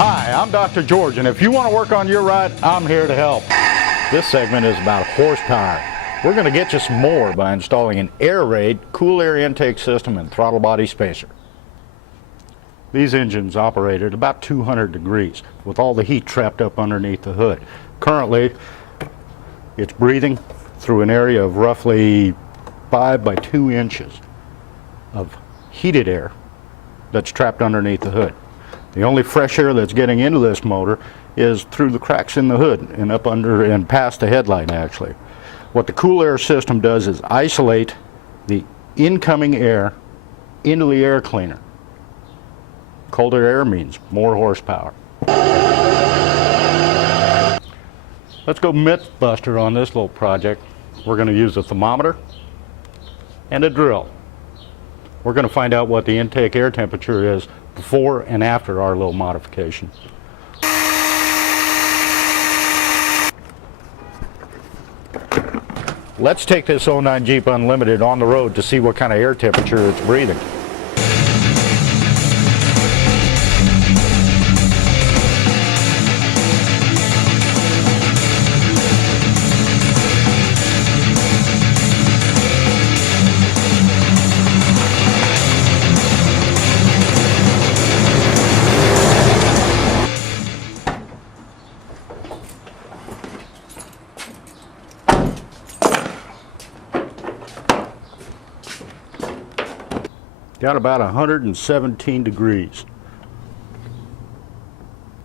Hi, I'm Dr. George, and if you want to work on your ride, I'm here to help. This segment is about horsepower. We're going to get you some more by installing an AirRaid cool air intake system and throttle body spacer. These engines operate at about 200 degrees with all the heat trapped up underneath the hood. Currently, it's breathing through an area of roughly 5 by 2 inches of heated air that's trapped underneath the hood. The only fresh air that's getting into this motor is through the cracks in the hood and up under and past the headlight actually. What the cool air system does is isolate the incoming air into the air cleaner. Colder air means more horsepower. Let's go myth buster on this little project. We're going to use a thermometer and a drill. We're going to find out what the intake air temperature is before and after our little modification. Let's take this 09 Jeep Unlimited on the road to see what kind of air temperature it's breathing. Got about 117 degrees.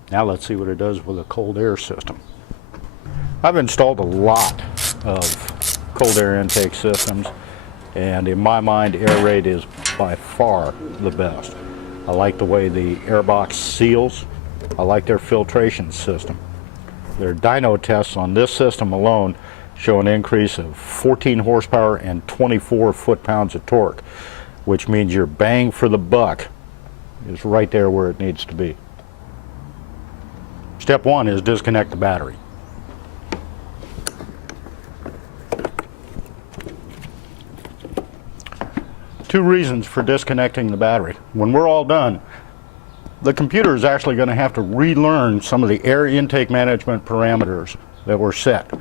Now let's see what it does with a cold air system. I've installed a lot of cold air intake systems, and in my mind AirRaid is by far the best. I like the way the airbox seals. I like their filtration system. Their dyno tests on this system alone show an increase of 14 horsepower and 24 foot-pounds of torque, which means your bang for the buck is right there where it needs to be. Step one is disconnect the battery. Two reasons for disconnecting the battery. When we're all done, the computer is actually going to have to relearn some of the air intake management parameters that were set.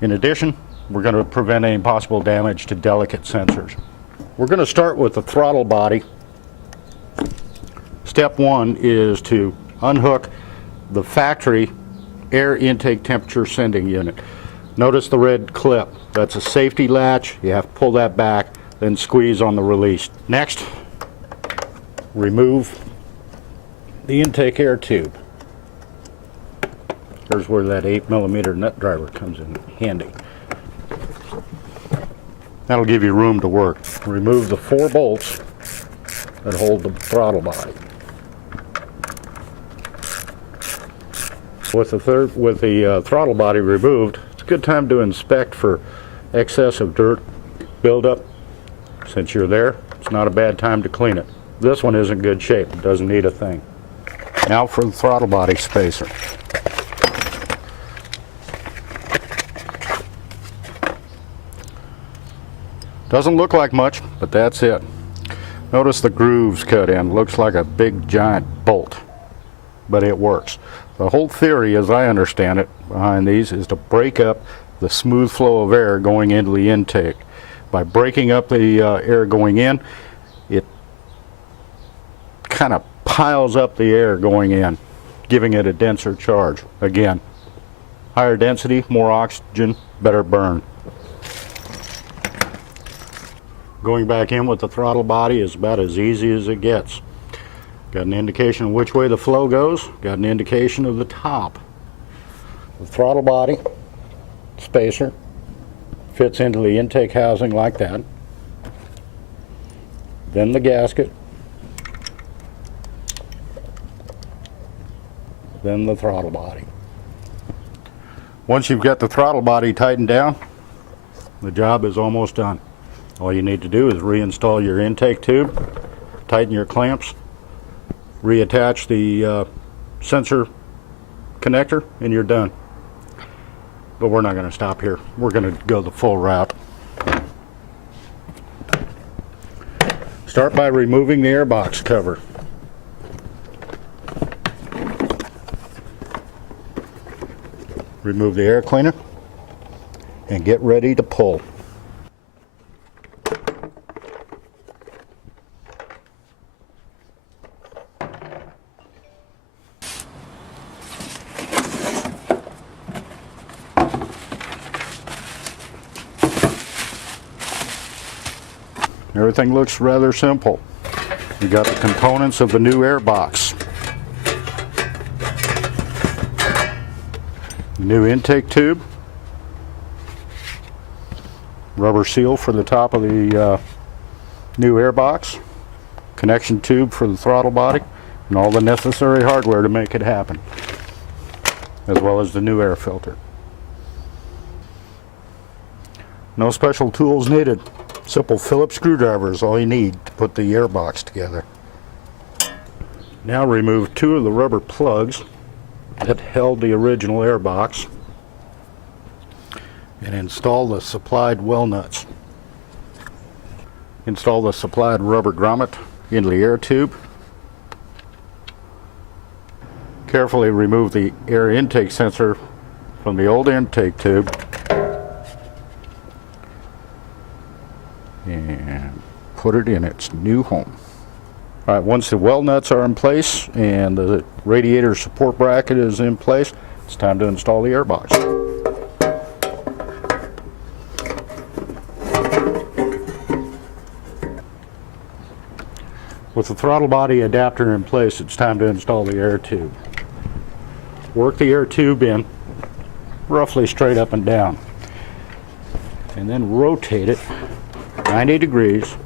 In addition, we're going to prevent any possible damage to delicate sensors. We're going to start with the throttle body. Step one is to unhook the factory air intake temperature sending unit. Notice the red clip. That's a safety latch. You have to pull that back, then squeeze on the release. Next, remove the intake air tube. Here's where that 8mm nut driver comes in handy. That'll give you room to work. Remove the 4 bolts that hold the throttle body. With the throttle body removed, it's a good time to inspect for excess of dirt buildup. Since you're there, it's not a bad time to clean it. This one is in good shape. It doesn't need a thing. Now for the throttle body spacer. Doesn't look like much, but that's it. Notice the grooves cut in. Looks like a big giant bolt, but it works. The whole theory, as I understand it, behind these is to break up the smooth flow of air going into the intake. By breaking up the air going in, it kind of piles up the air going in, giving it a denser charge. Again, higher density, more oxygen, better burn. Going back in with the throttle body is about as easy as it gets. Got an indication of which way the flow goes, got an indication of the top. The throttle body spacer fits into the intake housing like that. Then the gasket. Then the throttle body. Once you've got the throttle body tightened down, the job is almost done. All you need to do is reinstall your intake tube, tighten your clamps, reattach the sensor connector, and you're done. But we're not going to stop here. We're going to go the full route. Start by removing the airbox cover. Remove the air cleaner and get ready to pull. Everything looks rather simple. We got the components of the new air box. New intake tube. Rubber seal for the top of the new air box. Connection tube for the throttle body. And all the necessary hardware to make it happen. As well as the new air filter. No special tools needed. Simple Phillips screwdriver is all you need to put the air box together. Now remove two of the rubber plugs that held the original air box and install the supplied well nuts. Install the supplied rubber grommet into the air tube. Carefully remove the air intake sensor from the old intake tube and put it in its new home. All right, once the well nuts are in place and the radiator support bracket is in place, it's time to install the air box. With the throttle body adapter in place, it's time to install the air tube. Work the air tube in roughly straight up and down, and then rotate it 90 degrees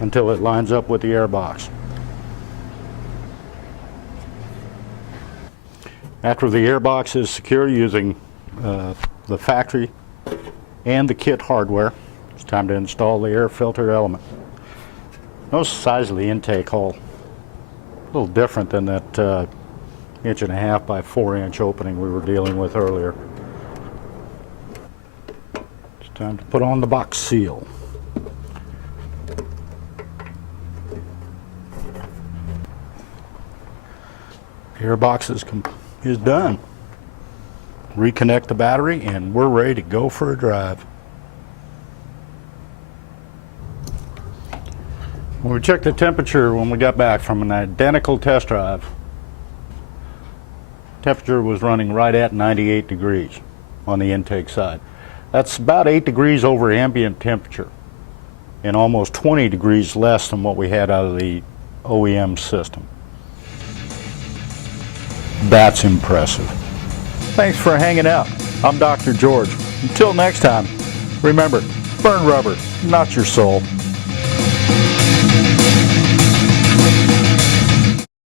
until it lines up with the air box. After the air box is secure using the factory and the kit hardware, it's time to install the air filter element. Notice the size of the intake hole. A little different than that 1.5 by 4 inch opening we were dealing with earlier. It's time to put on the box seal. The air box is done. Reconnect the battery and we're ready to go for a drive. When we checked the temperature when we got back from an identical test drive, temperature was running right at 98 degrees on the intake side. That's about 8 degrees over ambient temperature and almost 20 degrees less than what we had out of the OEM system. That's impressive. Thanks for hanging out. I'm Dr. George. Until next time, remember, burn rubber, not your soul.